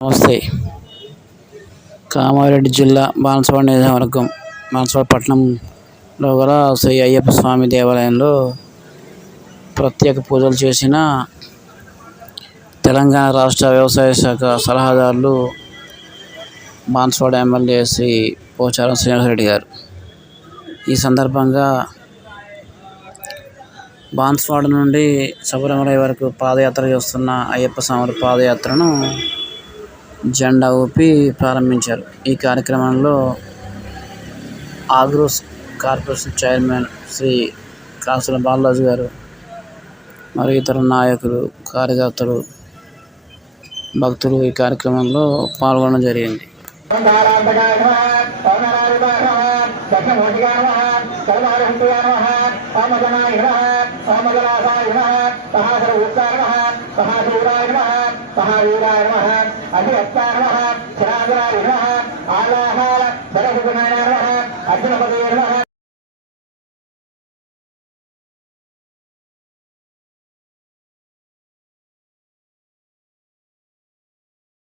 నమస్తే. కామారెడ్డి జిల్లా బాన్సవాడ నియోజకవర్గం బాన్సవాడ పట్టణంలో గల శ్రీ అయ్యప్ప స్వామి దేవాలయంలో ప్రత్యేక పూజలు చేసిన తెలంగాణ రాష్ట్ర వ్యవసాయ శాఖ సలహాదారులు బాన్సవాడ ఎమ్మెల్యే శ్రీ పోచారం శ్రీనివాసరెడ్డి గారు. ఈ సందర్భంగా బాన్స్వాడ నుండి శబరిమల వరకు పాదయాత్ర చేస్తున్న అయ్యప్ప స్వామి పాదయాత్రను జెండా ఊపి ప్రారంభించారు. ఈ కార్యక్రమంలో ఆగ్రోస్ కార్పొరేషన్ చైర్మన్ శ్రీ కాసుల బాలరాజు గారు మరియు ఇతర నాయకులు కార్యకర్తలు భక్తులు ఈ కార్యక్రమంలో పాల్గొనడం జరిగింది. சாமகனாய நம சாமகராசாய நம சகாசர உத்தாய நம சகாசூராய நம சகாவீராய நம அதி